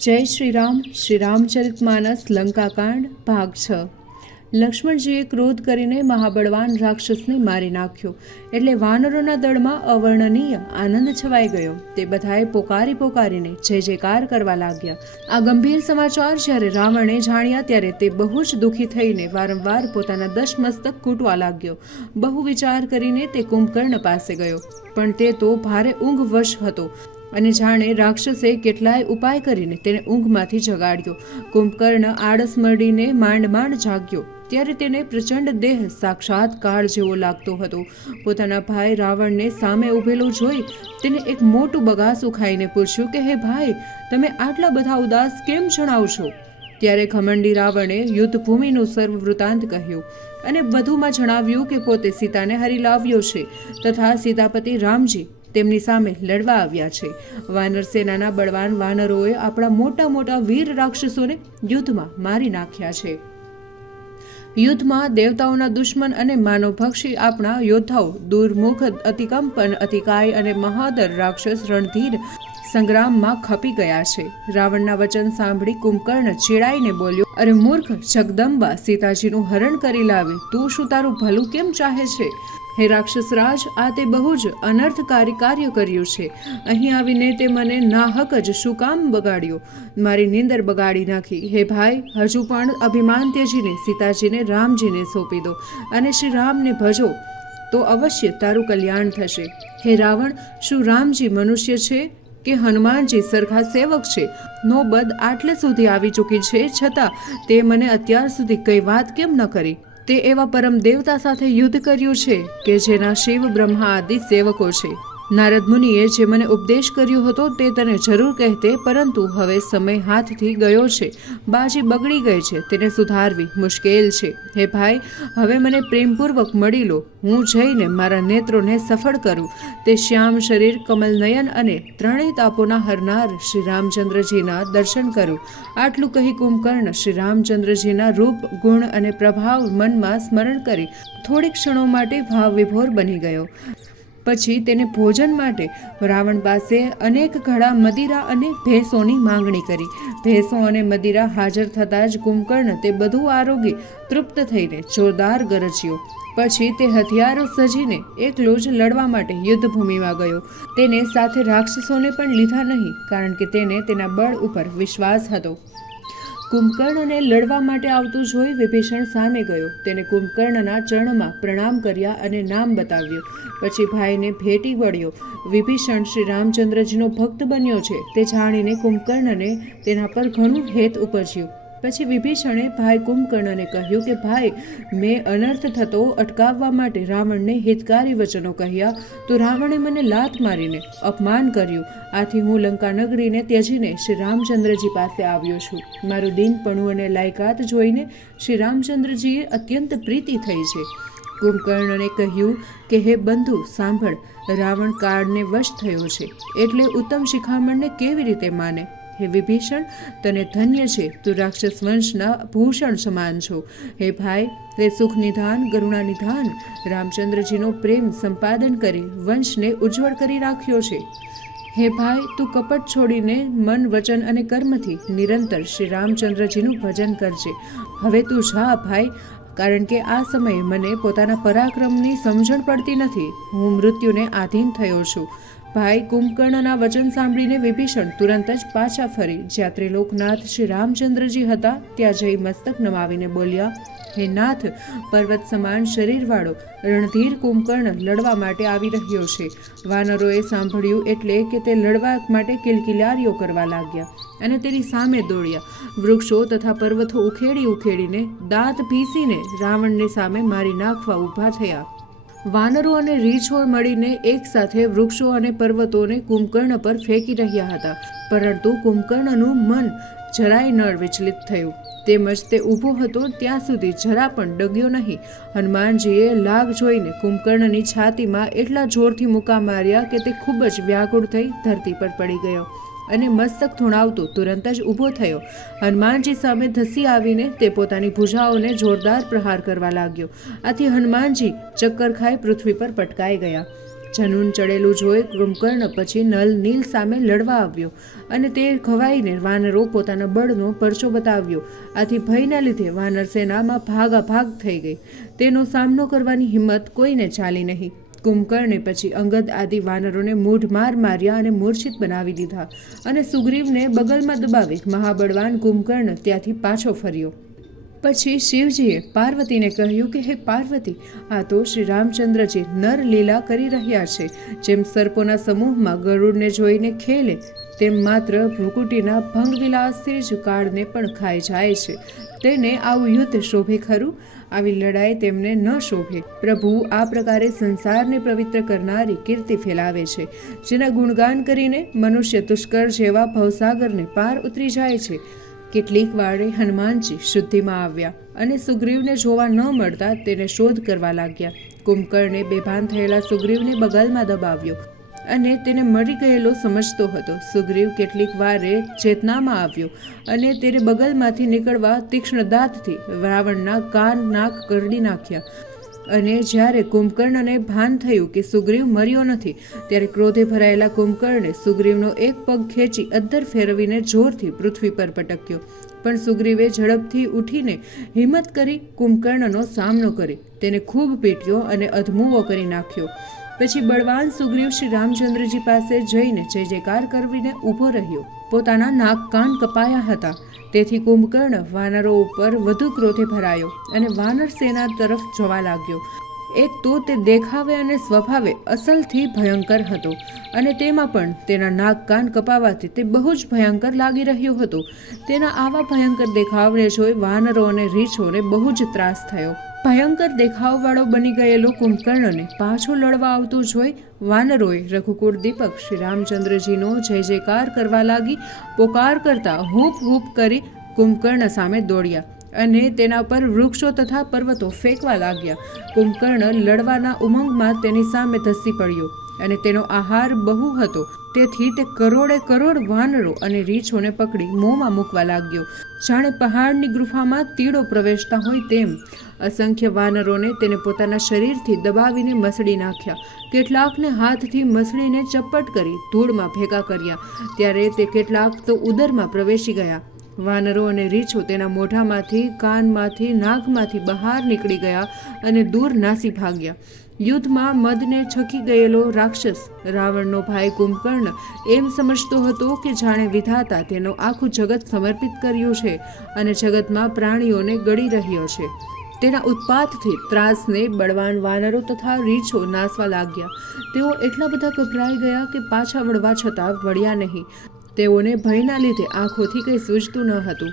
જય શ્રી રામચરિતમાનસ લંકાકાંડ ભાગ 6। લક્ષ્મણજીએ ક્રોધ કરીને મહાબળવાન રાક્ષસને મારી નાખ્યો એટલે વાનરોના દળમાં અવર્ણનીય આનંદ છવાઈ ગયો। તે બધાએ પોકારીને જય જયકાર કરવા લાગ્યા। આ ગંભીર સમાચાર જ્યારે રાવણે જાણ્યા ત્યારે તે બહુ જ દુઃખી થઈને વારંવાર પોતાના 10 મસ્તક કૂટવા લાગ્યો। બહુ વિચાર કરીને તે કુંભકર્ણ પાસે ગયો, પણ તે તો ભારે ઊંઘવશ હતો અને જાણે રાક્ષસે કેટલાય ઉપાય કરીને તેને ઊંઘમાંથી જગાડ્યો। કુંભકર્ણ આળસ મરડીને માંડ જાગ્યો ત્યારે તેને પ્રચંડ દેહ સાક્ષાત કાળ જેવો લાગતો હતો। પોતાના ભાઈ રાવણને સામે ઊભેલો જોઈ તેને એક મોટું બગાસું ખાઈને પૂછ્યું કે હે ભાઈ, તમે આટલા બધા ઉદાસ કેમ જણાવ છો? ત્યારે ઘમંડી રાવણે યુદ્ધભૂમિનું સર્વ વૃત્તાંત કહ્યું અને વધુમાં જણાવ્યું કે પોતે સીતાને હરી લાવ્યો છે તથા સીતાપતિ રામજી તેમની સામે લડવા આવ્યા છે। વાનર સેનાના બળવાન વાનરોએ આપણા મોટા વીર રાક્ષસોને યુદ્ધમાં મારી નાખ્યા છે। યુદ્ધમાં દેવતાઓના દુશ્મન અને માનવભક્ષી આપણા યોદ્ધાઓ દુર્મુખ, અતિકંપન, અતિકાય અને મહાદર રાક્ષસ રણધીર સંગ્રામમાં ખપી ગયા છે। રાવણના વચન સાંભળી કુંભકર્ણ ચીડાઈને બોલ્યો, અરે મૂર્ખ જગદંબા, સીતાજીનું હરણ કરી લાવી તું શું તારું ભલું કેમ ચાહે છે? હે રાક્ષસરાજ, આ તે બહુ જ અનર્થકારી કાર્ય કર્યું છે। અહીં આવીને તે મને નાહક જ શું કામ બગાડ્યો? મારી નીંદર બગાડી નાખી। હે ભાઈ, હજુ પણ અભિમાન ત્યજીને સીતાજીને રામજીને સોંપી દો અને શ્રી રામને ભજો તો અવશ્ય તારું કલ્યાણ થશે। હે રાવણ, શું રામજી મનુષ્ય છે કે હનુમાનજી સરખા સેવક છે? નોબત આટલે સુધી આવી ચૂકી છે, છતાં તે મને અત્યાર સુધી કઈ વાત કેમ ન કરી? તે એવા પરમ દેવતા સાથે યુદ્ધ કર્યું છે કે જેના શિવ, બ્રહ્મા આદિ સેવકો છે। નારદ મુનિએ જે મને ઉપદેશ કર્યો હતો તે તને જરૂર કહેતે, પરંતુ હવે સમય હાથથી ગયો છે। બાજી બગડી ગઈ છે, તેને સુધારવી મુશ્કેલ છે। હે ભાઈ, હવે મને પ્રેમપૂર્વક મળી લો, હું જઈને મારા નેત્રોને સફળ કરું, તે શ્યામ શરીર, કમલ નયન અને ત્રણેય તાપોના હરનાર શ્રી રામચંદ્રજીના દર્શન કરું। આટલું કહી કુંભકર્ણ શ્રી રામચંદ્રજીના રૂપ, ગુણ અને પ્રભાવ મનમાં સ્મરણ કરી થોડીક ક્ષણો માટે ભાવ વિભોર બની ગયો। પછી તેને ભોજન માટે રાવણ પાસે અનેક ઘડા મદિરા અને ભેંસોની માંગણી કરી। ભેંસો અને મદિરા હાજર થતાં જ કુંભકર્ણ તે બધું આરોગી તૃપ્ત થઈને જોરદાર ગરજ્યો। પછી તે હથિયારો સજીને એકલો જ લડવા માટે યુદ્ધભૂમિમાં ગયો। તેને સાથે રાક્ષસોને પણ લીધા નહીં, કારણ કે તેને તેના બળ ઉપર વિશ્વાસ હતો। કુંભકર્ણને લડવા માટે આવતું જોઈ વિભીષણ સામે ગયો। તેને કુંભકર્ણના ચરણમાં પ્રણામ કર્યા અને નામ બતાવ્યું। પછી ભાઈને ભેટી વળ્યો। વિભીષણ શ્રી રામચંદ્રજીનો ભક્ત બન્યો છે તે જાણીને કુંભકર્ણને તેના પર ઘણું હેત ઉપજ્યું। પછી વિભીષણે ભાઈ કુંભકર્ણને કહ્યું કે ભાઈ, મેં અનર્થ થતો અટકાવવા માટે રાવણને હિતકારી વચનો કહ્યા તો રાવણે મને લાત મારીને અપમાન કર્યું। આથી હું લંકા નગરીને ત્યજીને શ્રી રામચંદ્રજી પાસે આવ્યો છું। મારું દીનપણું અને લાયકાત જોઈને શ્રી રામચંદ્રજીએ અત્યંત પ્રીતિ થઈ છે। કુંભકર્ણને કહ્યું કે હે બંધુ સાંભળ, રાવણ કાળને વશ થયો છે એટલે ઉત્તમ શિખામણને કેવી રીતે માને? હે વિભીષણ, તને ધન્ય છે, તું રાક્ષસ વંશના ભૂષણ સમાન છો। હે ભાઈ, તે સુખ નિધાન, કરુણા નિધાન રામચંદ્રજીનો પ્રેમ સંપાદન કરી વંશને ઉજ્જવળ કરી રાખ્યો છે। હે ભાઈ, તું કપટ છોડીને મન, વચન અને કર્મથી નિરંતર શ્રી રામચંદ્રજીનું ભજન કરજે। હવે તું જા ભાઈ, કારણ કે આ સમયે મને પોતાના પરાક્રમની સમજણ પડતી નથી। હું મૃત્યુને આધીન થયો છું। ભાઈ કુંભકર્ણના વચન સાંભળીને વિભીષણ તુરંત જ પાછા ફરી જ્યાં ત્રિલોકનાથ શ્રી રામચંદ્રજી હતા ત્યાં જઈ મસ્તક નમાવીને બોલ્યા, હે નાથ, પર્વત સમાન શરીરવાળો રણધીર કુંભકર્ણ લડવા માટે આવી રહ્યો છે। વાનરોએ સાંભળ્યું એટલે કે તે લડવા માટે કિલકિલારીઓ કરવા લાગ્યા અને તેની સામે દોડ્યા। વૃક્ષો તથા પર્વતો ઉખેડીને દાંત પીસીને રાવણને સામે મારી નાખવા ઊભા થયા। વાનરો અને રીંછો મળીને એક સાથે વૃક્ષો અને પર્વતોને કુંભકર્ણ પર ફેંકી રહ્યા હતા, પરંતુ કુંભકર્ણનું મન જરાય ન વિચલિત થયું। તેમજ તે ઊભો હતો ત્યાં સુધી જરા પણ ડગ્યો નહીં। હનુમાનજીએ લાગ જોઈને કુંભકર્ણની છાતીમાં એટલા જોરથી મુક્કા માર્યા કે તે ખૂબ જ વ્યાકુળ થઈ ધરતી પર પડી ગયો અને મસ્તક ધુણાવતો તુરંત જ ઊભો થયો। હનુમાનજી સામે ધસી આવીને તે પોતાની ભુજાઓને જોરદાર પ્રહાર કરવા લાગ્યો। આથી હનુમાનજી ચક્કર ખાઈ પૃથ્વી પર પટકાઈ ગયા। જનૂન ચડેલું જોઈ કુંભકર્ણ પછી નલ નીલ સામે લડવા આવ્યો અને તે ખવાઈને વાનરો પોતાના બળનો પરચો બતાવ્યો. આથી ભયના લીધે વાનર સેનામાં ભાગાભાગ થઈ ગઈ. તેનો સામનો કરવાની હિંમત કોઈને ચાલી નહીં. કુંભકર્ણે પછી અંગદ આદિ વાનરોને મૂઢ માર્યા અને મૂર્છિત બનાવી દીધા અને સુગ્રીવને બગલમાં દબાવી મહાબળવાન કુંભકર્ણ ત્યાંથી પાછો ફર્યો. પછી શિવજીએ પાર્વતીને કહ્યું કે હે પાર્વતી, આ તો શ્રી રામચંદ્રજી નર લીલા કરી રહ્યા છે. જેમ સર્પોના સમૂહમાં ગરુડને જોઈને ખેલે, તેમ માત્ર ભ્રુકુટીના ભંગવિલાસથી જ કાળને પણ ખાઈ જાય છે. તેને આવું યુદ્ધ શોભે ખરું? આવી લડાઈ તેમને ન શોભે. પ્રભુ આ પ્રકારે સંસારને પવિત્ર કરનારી કીર્તિ ફેલાવે છે, જેના ગુણગાન કરીને મનુષ્ય પુષ્કર જેવા ભવસાગરને પાર ઉતરી જાય છે. કેટલીક વારે હનુમાનજી શુદ્ધિમાં આવ્યા અને સુગ્રીવને જોવા ન મળતા તેને શોધ કરવા લાગ્યા. કુંભકર્ણે બેભાન થયેલા સુગ્રીવને બગલમાં દબાવ્યો અને તેને મરી ગયેલો સમજતો હતો. સુગ્રીવ કેટલીક વારે ચેતનામાં આવ્યો અને તેને બગલમાંથી નીકળવા તીક્ષ્ણ દાંતથી રાવણના કાન નાક કરડી નાખ્યા. અને જ્યારે કુંભકર્ણને ભાન થયું કે સુગ્રીવ મર્યો નથી, ત્યારે ક્રોધે ભરાયેલા કુંભકર્ણે સુગ્રીવનો એક પગ ખેંચી અદ્ધર ફેરવીને જોરથી પૃથ્વી પર પટક્યો. પણ સુગ્રીવે ઝડપથી ઉઠીને હિંમત કરી કુંભકર્ણનો સામનો કરી તેને ખૂબ પીટ્યો અને અધમુવો કરી નાખ્યો. પછી બળવાન સુગ્રીવ શ્રી રામચંદ્રજી પાસે જઈને જય જયકાર કરીને ઊભો રહ્યો. પોતાના નાક કાન કપાયા હતા, તેથી કુંભકર્ણ વાનરો ઉપર વધુ ક્રોધે ભરાયો અને વાનર સેના તરફ જવા લાગ્યો. એક તો તે દેખાવે અને સ્વભાવે અસલથી ભયંકર હતો અને તેમાં પણ તેના નાક કાન કપાવાથી તે બહુ જ ભયંકર લાગી રહ્યો હતો. તેના આવા ભયંકર દેખાવને જોઈ વાનરો અને રીછોને બહુ જ ત્રાસ થયો. ભયંકર દેખાવવાળો બની ગયેલો કુંભકર્ણને પાછો લડવા આવતો જોઈ વાનરોએ રઘુકુળ દીપક શ્રી રામચંદ્રજીનો જય જયકાર કરવા લાગી પોકાર કરતા હૂંફ હૂંફ કરી કુંભકર્ણ સામે દોડ્યા અને તેના પર વૃક્ષો તથા પર્વતો ફેંકવા લાગ્યા. કુંભકર્ણ લડવાના ઉમંગમાં તેની સામે ધસી પડ્યો અને તેનો આહાર બહુ હતો, તેથી તે કરોડે કરોડ વાનરો અને રીછોને પકડી મોંમાં મૂકવા લાગ્યો. જાણે પહાડની ગુફામાં તીડો પ્રવેશતા હોય તેમ અસંખ્ય વાનરોને તેને પોતાના શરીરથી દબાવીને મસળી નાખ્યા. કેટલાકને હાથથી મસળીને ચપ્પટ કરી ધૂળમાં ભેગા કર્યા. ત્યારે તે કેટલાક તો ઉદરમાં પ્રવેશી ગયા. વાનરો અને રીછો તેના મોઢામાંથી, કાનમાંથી, નાકમાંથી બહાર નીકળી ગયા અને દૂર નાસી ભાગ્યા. યુદ્ધમાં મદને છકી ગયેલો રાક્ષસ રાવણનો ભાઈ કુંભકર્ણ એમ સમજતો હતો કે જાણે વિધાતા તેનું આખું જગત સમર્પિત કર્યું છે અને જગતમાં પ્રાણીઓને ગળી રહ્યો છે. તેના ઉત્પાતથી ત્રાસને બળવાન વાનરો તથા રીછો નાસવા લાગ્યા. તેઓ એટલા બધા ગભરાઈ ગયા કે પાછા વળવા છતાં વળ્યા નહીં. તેઓને ભયના લીધે આંખોથી કંઈ સૂઝતું ન હતું.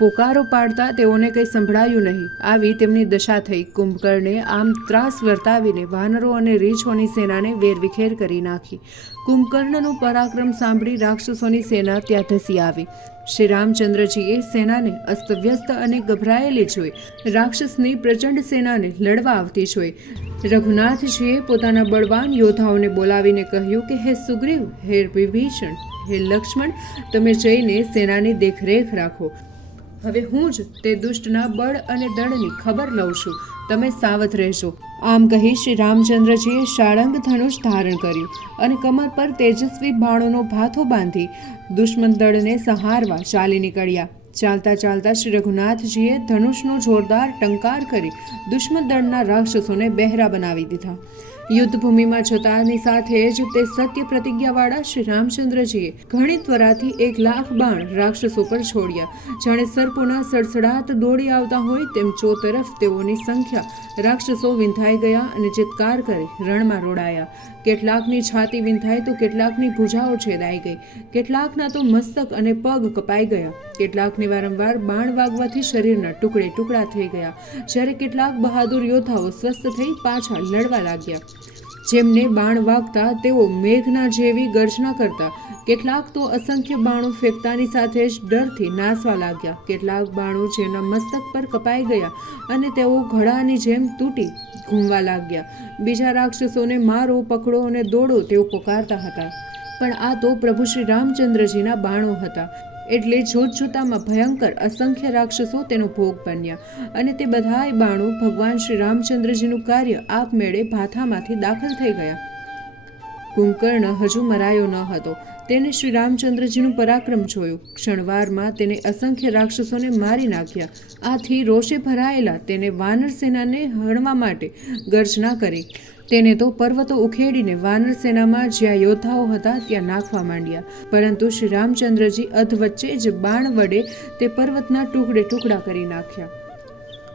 પોકારો પાડતા તેઓને કંઈ સંભળાયું નહીં. આવી તેમની દશા થઈ. કુંભકર્ણે આમ ત્રાસ વર્તાવીને વાનરો અને રીછોની સેનાને વેરવિખેર કરી નાખી. કુંભકર્ણનું પરાક્રમ સાંભળી રાક્ષસોની સેના ત્યાં ધસી આવી. શ્રી રામચંદ્રજીએ સેનાને અસ્તવ્યસ્ત અને ગભરાયેલી જોઈ રાક્ષસની પ્રચંડ સેનાને લડવા આવતી જોઈ રઘુનાથજીએ પોતાના બળવાન યોદ્ધાઓને બોલાવીને કહ્યું કે હે સુગ્રીવ, હે વિભીષણ, હે લક્ષ્મણ, તમે જઈને સેનાની દેખરેખ રાખો. હવે હું જ તે દુષ્ટના બળ અને દળની ખબર લઉં છું. તમે સાવધ રહેજો. આમ કહી શ્રી રામચંદ્રજીએ શાળંગ ધનુષ ધારણ કર્યું અને કમર પર તેજસ્વી બાણોનો ભાથો બાંધી દુશ્મન દળને સંહારવા ચાલી નીકળ્યા. ચાલતા ચાલતા શ્રી રઘુનાથજીએ ધનુષનો જોરદાર ટંકાર કરી દુશ્મન દળના રાક્ષસોને બહેરા બનાવી દીધા. યુદ્ધભૂમિમાં જતાની સાથે જ તે સત્ય પ્રતિજ્ઞાવાળા શ્રી રામચંદ્રજીએ ઘણી ત્વરાથી 1,00,000 બાણ રાક્ષસો પર છોડ્યા. જાણે સર્પોના સડસડાટ દોડી આવતા હોય તેમ ચોતરફ તેઓની સંખ્યા રાક્ષસો વિંધાઈ ગયા અને ચિત્કાર કરી રણમાં રોડાયા. કેટલાકની છાતી વિંધાઈ તો કેટલાકની ભુજાઓ છેદાઈ ગઈ. કેટલાકના તો મસ્તક અને પગ કપાઈ ગયા. કેટલાકને વારંવાર બાણ વાગવાથી શરીરના ટુકડે ટુકડા થઈ ગયા. જ્યારે કેટલાક બહાદુર યોદ્ધાઓ સ્વસ્થ થઈ પાછા લડવા લાગ્યા. જેમને બાણ વાગતા તેઓ મેઘના જેવી ગર્જના કરતા. કેટલાક તો અસંખ્ય બાણો ફેંકતાની સાથે જ ડરથી નાસવા લાગ્યા. કેટલાક બાણો જેના મસ્તક પર કપાઈ ગયા અને તેઓ ઘડાની જેમ તૂટી ઘૂમવા લાગ્યા. બીજા રાક્ષસોને મારો, પકડો અને દોડો તેઓ પોકારતા હતા. પણ આ તો પ્રભુ શ્રી રામચંદ્રજીના બાણો હતા. એટલે જોતજોતામાં ભયંકર અસંખ્ય રાક્ષસો તેનો ભોગ બન્યા અને તે બધાય બાણો ભગવાન શ્રી રામચંદ્રજીનું કાર્ય આપમેળે ભાથામાંથી દાખલ થઈ ગયા. કુંભકર્ણ હજુ મરાયો ન હતો. તેને શ્રી રામચંદ્રજીનું પરાક્રમ જોયું. ક્ષણવારમાં તેને અસંખ્ય રાક્ષસોને મારી નાખ્યા. આથી રોષે ભરાયેલા તેને વાનર સેનાને હણવા માટે ગર્જના કરી. તેને તો પર્વતો ઉખેડીને વાનર સેનામાં જ્યાં યોદ્ધાઓ હતા ત્યાં નાખવા માંડ્યા. પરંતુ શ્રી રામચંદ્રજી અધવચ્ચે જ બાણ વડે તે પર્વતના ટુકડે ટુકડા કરી નાખ્યા.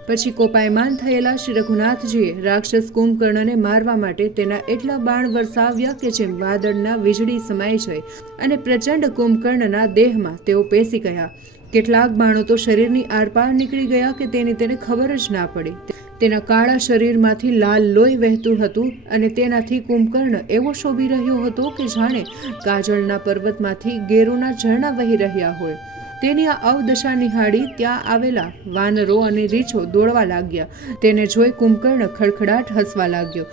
પછી કોપાયમાન થયેલા શ્રી રઘુનાથજીએ રાક્ષસ કુંભકર્ણને મારવા માટે તેના એટલા બાણ વરસાવ્યા કે જેમ વાદળના વીજળી સમાઈ જાય અને પ્રચંડ કુંભકર્ણના દેહમાં તેઓ પેસી ગયા. કેટલાક બાણો તો શરીરની આરપાર નીકળી ગયા કે તેને ખબર જ ના પડી. તેના કાળા શરીરમાંથી લાલ લોહી વહેતું હતું અને તેનાથી કુંભકર્ણ એવો શોભી રહ્યો હતો કે જાણે કાજળના પર્વતમાંથી ગેરુના ઝરણા વહી રહ્યા હોય. તેની આ અવદશા નિહાળી ત્યાં આવેલા વાનરો અને રીછો દોડવા લાગ્યા. તેને જોઈ કુંભકર્ણ ખડખડાટ હસવા લાગ્યો.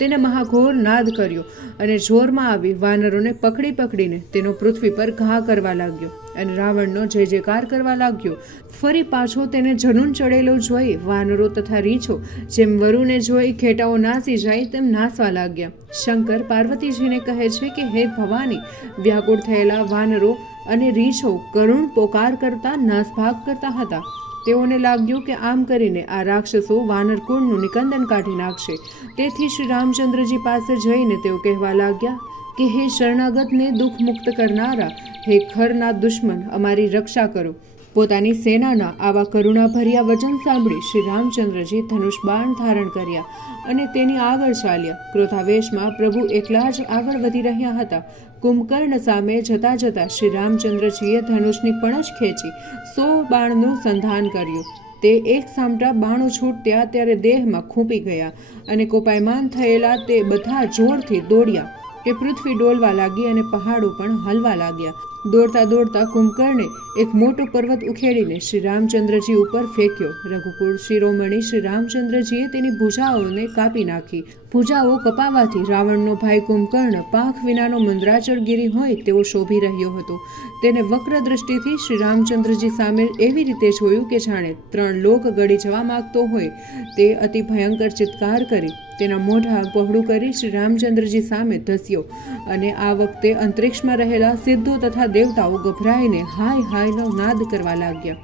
તેને મહાઘોર નાદ કર્યો અને જોરમાં આવી વાનરોને પકડી પકડીને તેનો પૃથ્વી પર ઘા કરવા લાગ્યો અને રાવણનો જય જયકાર કરવા લાગ્યો. ફરી પાછો તેને જનૂન ચડેલો જોઈ વાનરો તથા રીછો જેમ વરુને જોઈ ઘેટાઓ નાસી જાય તેમ નાસવા લાગ્યા. શંકર પાર્વતીજીને કહે છે કે હે ભવાની, વ્યાકુળ થયેલા વાનરો અને રીછો કરુણ પોકાર કરતા નાસભાગ કરતા હતા. તેઓને લાગ્યું કે આમ કરીને આ રાક્ષસો વાનરકુળનું નિકંદન કાઢી નાખશે. તેથી શ્રી રામચંદ્રજી પાસે જઈને તેઓ કહેવા લાગ્યા કે હે શરણાગતને દુઃખ મુક્ત કરનારા, હે ખરના દુશ્મન, અમારી રક્ષા કરો. પોતાની સેનાના આવા કરુણાભર્યા વચન સાંભળી શ્રી રામચંદ્રજી ધનુષ બાણ ધારણ કર્યા અને તેની આગળ ચાલ્યા. ક્રોધાવેશમાં પ્રભુ એકલા જ આગળ વધી રહ્યા હતા. કુંભકર્ણ સામે જતા જતા શ્રી રામચંદ્રજીએ ધનુષની પણછ ખેંચી 100 બાણનું સંધાન કર્યું. તે એક સામટા બાણો છૂટ્યા ત્યારે દેહમાં ખૂંપી ગયા અને કોપાયમાન થયેલા તે બધા જોરથી દોડ્યા કે પૃથ્વી ડોલવા લાગી અને પહાડો પણ હલવા લાગ્યા. દોડતા દોડતા કુંભકર્ણે એક મોટો પર્વત ઉખેડીને શ્રી રામચંદ્રજી ઉપર ફેંક્યો. રઘુકુળ શિરોમણી શ્રી રામચંદ્રજીએ તેની ભુજાઓને કાપી નાખી. ભુજાઓ કપાવાથી રાવણનો ભાઈ કુંભકર્ણ પાંખ વિનાનો મંદરાચળ ગીરી હોય તેવો શોભી રહ્યો હતો. તેને વક્ર દ્રષ્ટિથી શ્રી રામચંદ્રજી સામે એવી રીતે જોયું કે જાણે 3 લોક ગળી જવા માંગતો હોય. તે અતિ ભયંકર ચિત્કાર કરી તેના મોઢા પહોળું કરી શ્રી રામચંદ્રજી સામે ધસ્યો અને આ વખતે અંતરિક્ષમાં રહેલા સિદ્ધો તથા દેવતાઓ ગભરાઈને હાય હાયનો નાદ કરવા લાગ્યા.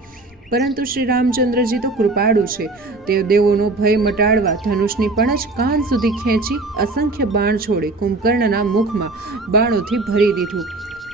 પરંતુ શ્રી રામચંદ્રજી તો કૃપાળુ છે. તે દેવોનો ભય મટાડવા ધનુષની પણછ કાન સુધી ખેંચી અસંખ્ય બાણ છોડી કુંભકર્ણના મુખમાં બાણોથી ભરી દીધું.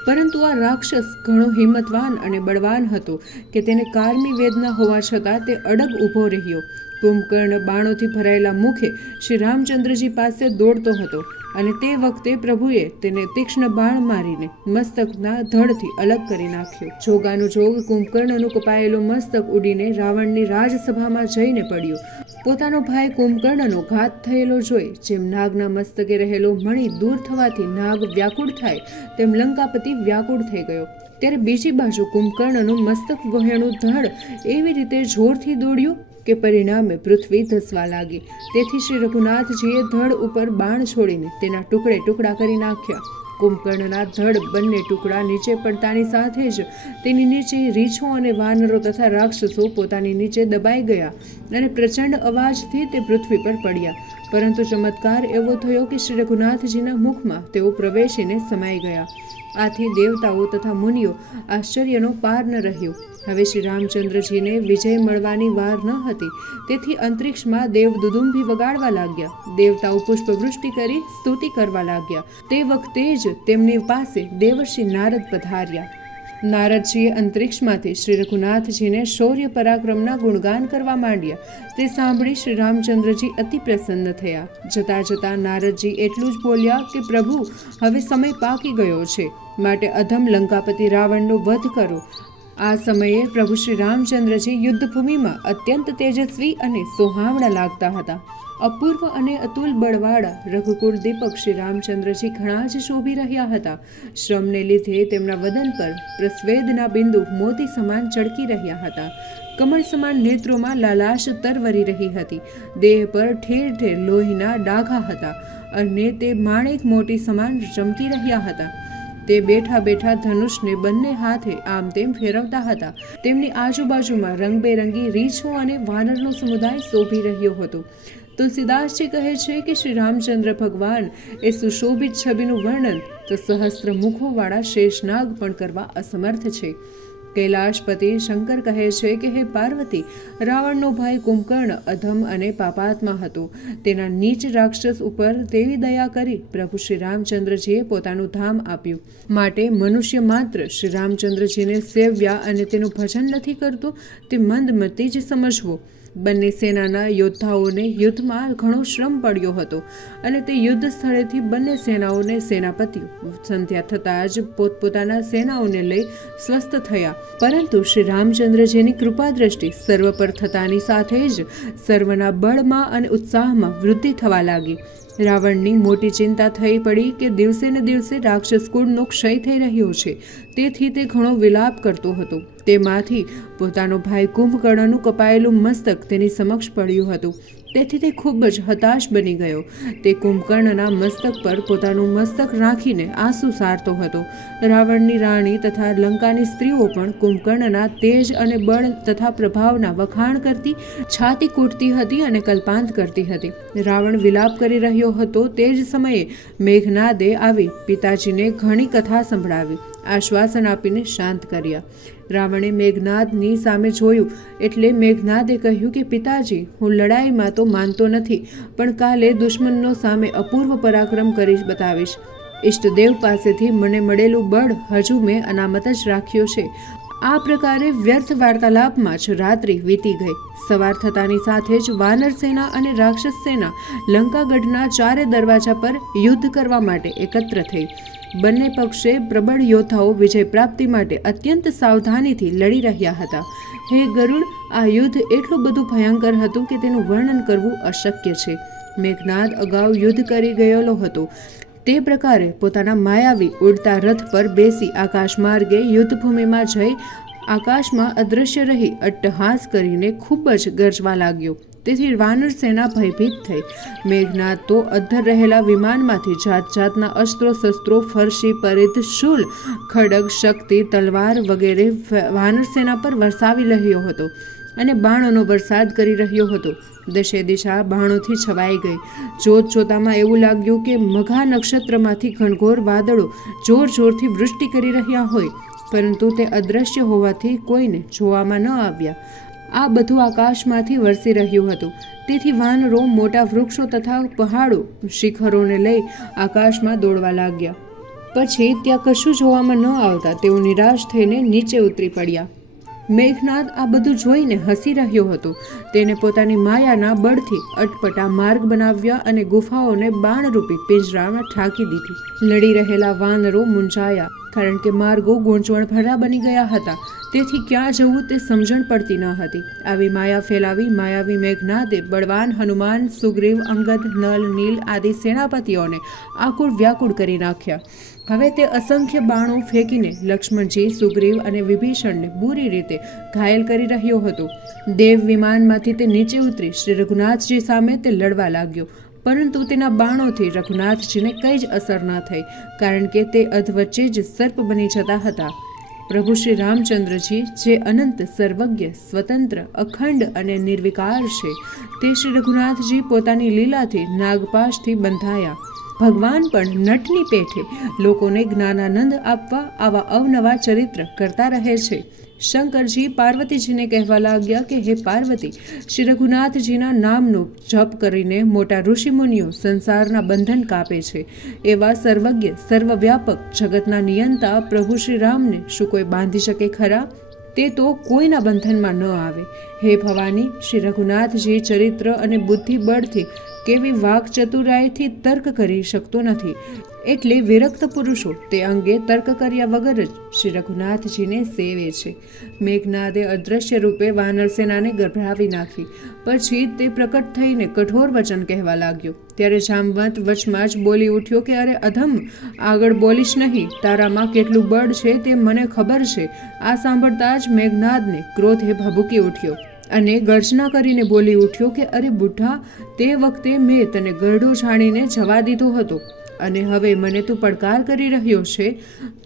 પરંતુ આ રાક્ષસ ઘણો હિંમતવાન અને બળવાન હતો કે તેને કારમી વેદના હોવા છતાં તે અડગ ઊભો રહ્યો. કુંભકર્ણ બાણોથી ભરાયેલા મુખે શ્રી રામચંદ્રજી પાસે દોડતો હતો અને તે વખતે પ્રભુએ તેને તીક્ષ્ણ બાણ મારીને મસ્તકના ધડથી અલગ કરી નાખ્યો. જોગાનું જોગ કુંભકર્ણનું કપાયેલું મસ્તક ઉડીને રાવણની રાજસભામાં જઈને પડ્યું. પોતાનો ભાઈ કુંભકર્ણનો ઘાત થયેલો જોઈ જેમ નાગના મસ્તકે રહેલો મણિ દૂર થવાથી નાગ વ્યાકુળ થાય તેમ લંકાપતિ વ્યાકુળ થઈ ગયો. ત્યારે બીજી બાજુ કુંભકર્ણનું મસ્તક વહેણું ધડ એવી રીતે જોરથી દોડ્યું કે પરિણામે પૃથ્વી ધસવા લાગી. તેથી શ્રી રઘુનાથજીએ ધડ ઉપર બાણ છોડીને તેના ટુકડે ટુકડા કરી નાખ્યા. કુંભકર્ણના ધડ બંને ટુકડા નીચે પડતાની સાથે જ તેની નીચે રીછો અને વાનરો તથા રાક્ષસો પોતાની નીચે દબાઈ ગયા અને પ્રચંડ અવાજથી તે પૃથ્વી પર પડ્યા. પરંતુ ચમત્કાર એવો થયો કે શ્રી રઘુનાથજીના મુખમાં તેઓ પ્રવેશીને સમાઈ ગયા. આથી દેવતાઓ તથા મુનિઓ આશ્ચર્યનો પાર ન રહ્યો. હવે શ્રી રામચંદ્રજીને વિજય મળવાની વાર ન હતી. તેથી અંતરિક્ષમાં દેવ દુદુંભી વગાડવા લાગ્યા. દેવતાઓ પુષ્પવૃષ્ટિ કરી સ્તુતિ કરવા લાગ્યા. તે વખતે જ તેમની પાસે દેવર્ષિ નારદ પધાર્યા. નારદજીએ અંતરિક્ષમાંથી શ્રી રઘુનાથજીને શૌર્ય પરાક્રમના ગુણગાન કરવા માંડ્યા. તે સાંભળી શ્રી રામચંદ્રજી અતિ પ્રસન્ન થયા. જતા જતા નારદજી એટલું જ બોલ્યા કે પ્રભુ, હવે સમય પાકી ગયો છે, માટે અધમ લંકાપતિ રાવણનો વધ કરો. આ સમયે પ્રભુ શ્રી રામચંદ્રજી યુદ્ધભૂમિમાં અત્યંત તેજસ્વી અને સોહામણા લાગતા હતા. અપૂર્વ અને અતુલ બળવાળા રઘુકુળ દીપક શ્રી રામચંદ્રજી ઘણા જ શોભી રહ્યા હતા. શ્રમને લીધે તેમના વદન પર પ્રસ્વેદના બિંદુ મોતી સમાન ચળકી રહ્યા હતા. કમળ સમાન નેત્રોમાં લાલાશ તરવરી રહી હતી. દેહ પર ઠેર ઠેર લોહીના ડાઘા હતા અને તે માણેક મોટી સમાન ચમકી રહ્યા હતા. તે બેઠા બેઠા ધનુષને બંને હાથે આમ તેમ ફેરવતા હતા. તેમની આજુબાજુમાં રંગબેરંગી રીછો અને વાનરનો સમુદાય શોભી રહ્યો હતો. તુલસીદાસજી કહે છે કે શ્રી રામચંદ્ર ભગવાન એ સુશોભિત છબીનું વર્ણન તો સહસ્ત્ર મુખોવાળા શેષનાગ પણ કરવા અસમર્થ છે. કૈલાશપતિ શંકર કહે છે કે હે પાર્વતી, રાવણનો ભાઈ કુંભકર્ણ અધમ અને પાપાત્મા હતો. તેના નીચ રાક્ષસ ઉપર તેવી દયા કરી પ્રભુ શ્રી રામચંદ્રજીએ પોતાનું ધામ આપ્યું. માટે મનુષ્ય માત્ર શ્રી રામચંદ્રજીને સેવ્યા અને તેનું ભજન નથી કરતું તે મંદમતી જ સમજવો. બંને સેનાના યોદ્ધાઓને યુદ્ધમાં ઘણો શ્રમ પડ્યો હતો અને તે યુદ્ધ સ્થળેથી બંને સેનાઓને સેનાપતિઓ સંધ્યા થતાં જ પોતપોતાના સેનાઓને લઈ સ્વસ્થ થયા. પરંતુ શ્રી રામચંદ્રજીની કૃપા દ્રષ્ટિ સર્વ પર થતાની સાથે જ સર્વના બળમાં અને ઉત્સાહમાં વૃદ્ધિ થવા લાગી. રાવણની મોટી ચિંતા થઈ પડી કે દિવસે ને દિવસે રાક્ષસ કુળનો ક્ષય થઈ રહ્યો છે. તેથી તે ઘણો વિલાપ કરતો હતો. તેમાંથી પોતાનો ભાઈ કુંભકર્ણનું કપાયેલું મસ્તક તેની સમક્ષ પડ્યું હતું. તેથી તે ખૂબ જ હતાશ બની ગયો. તે કુંભકર્ણના મસ્તક પર પોતાનું મસ્તક રાખીને આંસુ સારતો હતો. રાવણની રાણી તથા લંકાની સ્ત્રીઓ પણ કુંભકર્ણના તેજ અને બળ તથા પ્રભાવના વખાણ કરતી, છાતી કૂટતી હતી અને કલ્પાંત કરતી હતી. રાવણ વિલાપ કરી રહ્યો હતો તે જ સમયે મેઘનાદે આવી પિતાજીને ઘણી કથા સંભળાવી, આશ્વાસન આપીને શાંત કર્યા. રાવણે મેઘનાદની સામે જોયું એટલે મેઘનાદે કહ્યું કે પિતાજી, હું લડાઈમાં તો માનતો નથી, પણ કાલે દુશ્મનનો સામે અપૂર્વ પરાક્રમ કરી બતાવીશ. ઈષ્ટદેવ પાસેથી મને મળેલું બળ હજુ મેં અનામત જ રાખ્યો છે. આ પ્રકારે વ્યર્થ વાર્તાલાપમાં જ રાત્રિ વીતી ગઈ. સવાર થતાની સાથે જ વાનર સેના અને રાક્ષસ સેના લંકાગઢના ચારે દરવાજા પર યુદ્ધ કરવા માટે એકત્ર થઈ. બંને પક્ષે પ્રબળ યોદ્ધાઓ વિજય પ્રાપ્તિ માટે અત્યંત સાવધાનીથી લડી રહ્યા હતા. હે ગરુડ, આ યુદ્ધ એટલું બધું ભયંકર હતું કે તેનું વર્ણન કરવું અશક્ય છે. મેઘનાદ અગાઉ યુદ્ધ કરી ગયેલો હતો. તે પ્રકારે પોતાના માયાવી ઉડતા રથ પર બેસી આકાશ માર્ગે યુદ્ધભૂમિમાં જઈ આકાશમાં અદૃશ્ય રહી અટ્ટહાસ કરીને ખૂબ જ ગરજવા લાગ્યો. તેથી વાનર સેના ભયભીત થઈ. મેઘનાદ તો અધ્ધર રહેલા વિમાનમાંથી જાત જાતના અસ્ત્રો શસ્ત્રો, ફરસી, પરિધ, શૂલ, ખડગ, શક્તિ, તલવાર વગેરે વાનર સેના પર વરસાવી રહ્યો હતો અને બાણોનો વરસાદ કરી રહ્યો હતો. દશે દિશા બાણોથી છવાઈ ગઈ. જોત જોતામાં એવું લાગ્યું કે મઘા નક્ષત્રમાંથી ઘનઘોર વાદળો જોર જોરથી વૃષ્ટિ કરી રહ્યા હોય, પરંતુ તે અદ્રશ્ય હોવાથી કોઈને જોવામાં ન આવ્યા. આ બધું આકાશમાંથી વરસી રહ્યું હતું. તેથી વાનરો મોટા વૃક્ષો તથા પહાડો, શિખરોને લઈ આકાશમાં દોડવા લાગ્યા. પછી ત્યાં કશું જોવામાં ન આવતા તેઓ નિરાશ થઈને નીચે ઉતરી પડ્યા. મેઘનાદ આ બધું જોઈને હસી રહ્યો હતો. તેને પોતાની માયાના બળથી અટપટા માર્ગ બનાવ્યા અને ગુફાઓને બાણરૂપી પિંજરામાં ઠાકી દીધી. લડી રહેલા વાનરો મૂંઝાયા, કારણ કે માર્ગો ગૂંચવણ ભર્યા બની ગયા હતા. તેથી ક્યાં જવું તે સમજણ પડતી ન હતી. આવી માયા ફેલાવી માયાવી મેઘનાદે બળવાન હનુમાન, સુગ્રીવ, અંગદ, નલ, નીલ આદિ સેનાપતિઓને આકુળ વ્યાકુળ કરી નાખ્યા. હવે તે અસંખ્ય બાણો ફેંકીને લક્ષ્મણજી, સુગ્રીવ અને વિભીષણને બુરી રીતે ઘાયલ કરી રહ્યો હતો. દેવ વિમાનમાંથી તે નીચે ઉતરી શ્રી રઘુનાથજી સામે તે લડવા લાગ્યો. પરંતુ તેના બાણોથી રઘુનાથજીને કંઈ જ અસર ન થઈ, કારણ કે તે અધવચ્ચે જ સર્પ બની જતા હતા. પ્રભુ શ્રી રામચંદ્રજી, જે અનંત, સર્વજ્ઞ, સ્વતંત્ર, અખંડ અને નિર્વિકાર છે, તે શ્રી રઘુનાથજી પોતાની લીલાથી નાગપાશથી બંધાયા. ભગવાન પણ નટની પેઠે લોકોને જ્ઞાનાનંદ આપવા આવા અવનવા ચરિત્ર કરતા રહે છે. શંકરજી પાર્વતીજીને કહેવા લાગ્યા કે હે પાર્વતી, શ્રી રઘુનાથજીના નામનો જપ કરીને મોટા ઋષિમુનિઓ સંસારના બંધન કાપે છે. એવા સર્વજ્ઞ, સર્વવ્યાપક, જગતના નિયંતા પ્રભુ શ્રી રામને શું કોઈ બાંધી શકે ખરા? તે તો કોઈના બંધનમાં ન આવે. હે ભવાની, શ્રી રઘુનાથજી ચરિત્ર અને બુદ્ધિ બળથી કેવી વાક ચતુરાઈથી તર્ક કરી શકતો નથી. એટલે વિરક્ત પુરુષો તે અંગે તર્ક કર્યા વગર જ શ્રી રઘુનાથજીને સેવે છે. મેઘનાદે અદ્રશ્ય રૂપે વાનર સેનાને ગભરાવી નાખી. પછી તે પ્રકટ થઈને કઠોર વચન કહેવા લાગ્યો. ત્યારે જામવંત વચમાં જ બોલી ઉઠ્યો કે અરે અધમ, આગળ બોલીશ નહીં. તારામાં કેટલું બળ છે તે મને ખબર છે. આ સાંભળતા જ મેઘનાદને ક્રોધે ભભૂકી ઉઠ્યો અને ગર્જના કરીને બોલી ઉઠ્યો કે અરે બુઢા, તે વખતે મેં તને ગરડો જાણીને જવા દીધો હતો. અને હવે મને તું પડકાર કરી રહ્યો છે,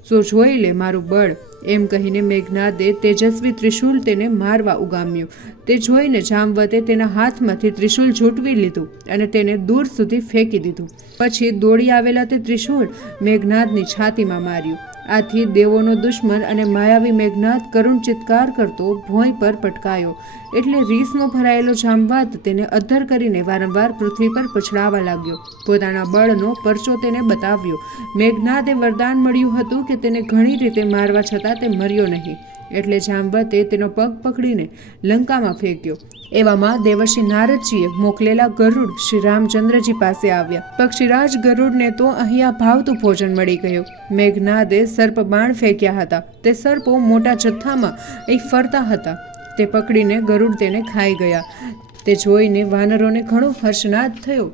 તો જોઈ લે મારું બળ. એમ કહીને મેઘનાદે તેજસ્વી ત્રિશૂલ તેને મારવા ઉગામ્યું. તે જોઈને જામવતે તેના હાથમાંથી ત્રિશૂલ ઝૂંટવી લીધું અને તેને દૂર સુધી ફેંકી દીધું. પછી દોડી આવેલા તે ત્રિશૂળ મેઘનાદની છાતીમાં માર્યું. આથી દેવોનો દુશ્મન અને માયાવી મેઘનાદ કરુણ ચિત્કાર કરતો ભોંય પર પટકાયો. એટલે રીસમાં ભરાયેલો જામવંત તેને અદ્ધર કરીને વારંવાર પૃથ્વી પર પછડાવા લાગ્યો. પોતાના બળનો પરચો તેને બતાવ્યો. મેઘનાદે વરદાન મળ્યું હતું કે તેને ઘણી રીતે મારવા છતાં તે મર્યો નહીં. એટલે જામવતે તેનો પગ પકડીને લંકામાં ફેંક્યો. એવામાં દેવર્ષિ નારદજીએ મોકલેલા ગરુડ શ્રી રામચંદ્રજી પાસે આવ્યા. પક્ષીરાજ ગરુડને તો અહીંયા ભાવતું ભોજન મળી ગયું. મેઘનાદે સર્પ બાણ ફેંક્યા હતા. તે સર્પો મોટા જથ્થામાં અહીં ફરતા હતા. તે પકડીને ગરુડ તેને ખાઈ ગયા. તે જોઈને વાનરોને ઘણો હર્ષનાદ થયો.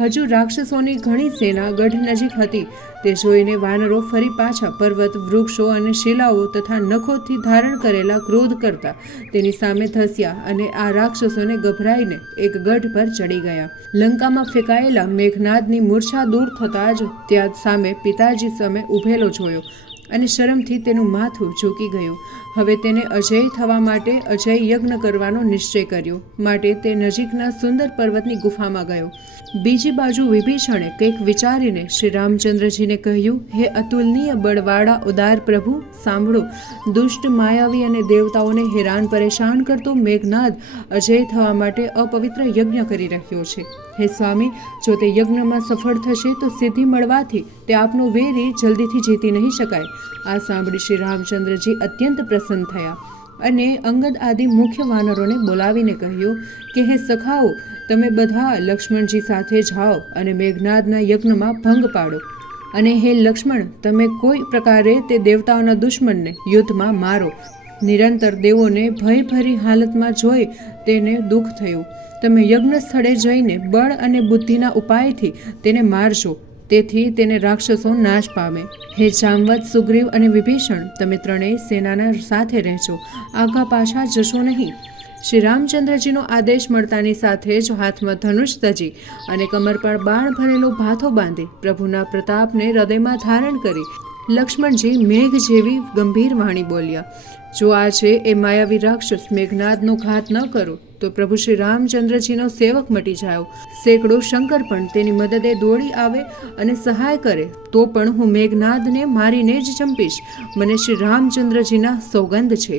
હજુ રાક્ષસોની ઘણી સેના ગઢ નજીક હતી. તે જોઈને વાનરો ફરી પાછા પર્વત, વૃક્ષો અને શિલાઓ તથા નખોથી ધારણ કરેલા ક્રોધ કરતા તેની સામે ધસ્યા અને આ રાક્ષસોને ગભરાઈને એક ગઢ પર ચડી ગયા. લંકામાં ફેંકાયેલા મેઘનાદની મૂર્છા દૂર થતાં જ ત્યાં સામે પિતાજી સામે ઊભેલો જોયો અને શરમથી તેનું માથું ઝૂકી ગયું. હવે તેને અજય થવા માટે અજય યજ્ઞ કરવાનો નિશ્ચય કર્યો. માટે તે નજીકના સુંદર પર્વતની ગુફામાં ગયો. બીજી બાજુ વિભીષણે કંઈક વિચારીને શ્રી રામચંદ્રજીને કહ્યું, હે અતુલનીય બળવાળા ઉદાર પ્રભુ, સાંભળો. દુષ્ટ, માયાવી અને દેવતાઓને હેરાન પરેશાન કરતો મેઘનાદ અજય થવા માટે અપવિત્ર યજ્ઞ કરી રહ્યો છે. હે સ્વામી, જો તે યજ્ઞમાં સફળ થશે તો સિદ્ધિ મળવાથી તે આપનો વેરી જલ્દીથી જીતી નહીં શકાય. આ સાંભળી શ્રી રામચંદ્રજી અત્યંત પ્રસન્ન થયા અને અંગદ આદિ મુખ્ય વાનરોને બોલાવીને કહ્યું કે હે સખાઓ, તમે બધા લક્ષ્મણજી સાથે જાઓ અને મેઘનાદના યજ્ઞમાં ભંગ પાડો. અને હે લક્ષ્મણ, તમે કોઈ પ્રકારે તે દેવતાઓના દુશ્મનને યુદ્ધમાં મારો. નિરંતર દેવોને ભયભરી હાલતમાં જોઈ તેને દુઃખ થયું. તમે યજ્ઞ સ્થળે જઈને બળ અને બુદ્ધિના ઉપાયથી તેને મારશો. તેથી તેને રાક્ષસો નાશ પામે. હે જામવત, સુગ્રીવ અને વિભીષણ, તમે ત્રણેય સેનાના સાથે રહેજો. આગા પાછા જશો નહીં. શ્રી રામચંદ્રજીનો આદેશ મળતાની સાથે જ હાથમાં ધનુષ તજી અને કમર પર બાણ ભરેલો ભાથો બાંધી પ્રભુના પ્રતાપને હૃદયમાં ધારણ કરી લક્ષ્મણજી મેઘ જેવી ગંભીર વાણી બોલ્યા, જો આજે એ માયાવી રાક્ષસ મેઘનાદનો ઘાત ન કરો તો પ્રભુ શ્રી રામચંદ્રજીનો સેવક મટી જાઓ. સેંકડો શંકર પણ તેની મદદે દોડી આવે અને સહાય કરે તો પણ હું મેઘનાદને મારીને જ ચંપીશ. મને શ્રી રામચંદ્રજીના સોગંદ છે.